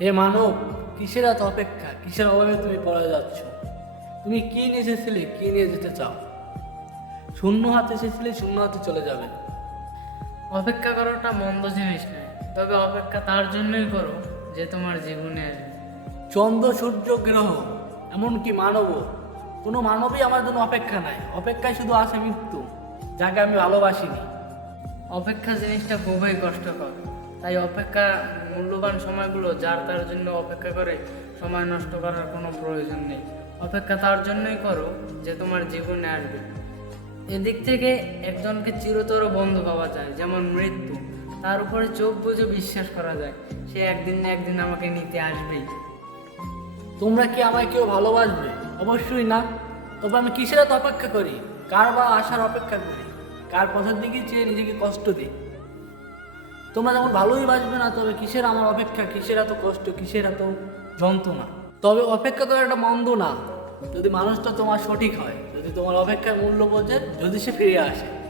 হে মানব কিসের এত অপেক্ষা? কিসের অভাবে তুমি পড়ে যাচ্ছ? তুমি কি নিয়ে এসেছিলে? কি নিয়ে যেতে চাও? শূন্য হাতে এসেছিলে শূন্য হাতে চলে যাবে। অপেক্ষা করাটা মন্দ জিনিস নয়। তবে অপেক্ষা তার জন্যই করো যে তোমার জীবনে আসবে। চন্দ্র সূর্য গ্রহ এমনকি মানবও কোনো মানবই আমার জন্য অপেক্ষা নাই। অপেক্ষায় শুধু আছে মৃত্যু যাকে আমি ভালোবাসিনি। অপেক্ষা জিনিসটা খুবই কষ্টকর। তাই অপেক্ষা মূল্যবান সময়গুলো যার তার জন্য অপেক্ষা করে সময় নষ্ট করার কোনো প্রয়োজন নেই। অপেক্ষা তার জন্যই করো যে তোমার জীবনে আসবে। এদিক থেকে একজনকে চিরতর বন্ধু পাওয়া যায়, যেমন মৃত্যু। তার উপরে চোখ বুঝে বিশ্বাস করা যায়, সে একদিন না একদিন আমাকে নিতে আসবেই। তোমরা কি আমায় কেউ ভালোবাসবে? অবশ্যই না। তবে আমি কিসের অপেক্ষা করি? কার বা আসার অপেক্ষা করি? কার পথের দিকে চেয়ে নিজেকে কষ্ট দিই? তোমরা যেমন ভালোই বাঁচবে না, তবে কিসের আমার অপেক্ষা? কিসের এত কষ্ট? কিসের এত যন্ত্রণা? তবে অপেক্ষা করাটা মন্দ না। যদি মানুষটা তোমার সঠিক হয়, যদি তোমার অপেক্ষার মূল্য বোঝে, যদি সে ফিরে আসে।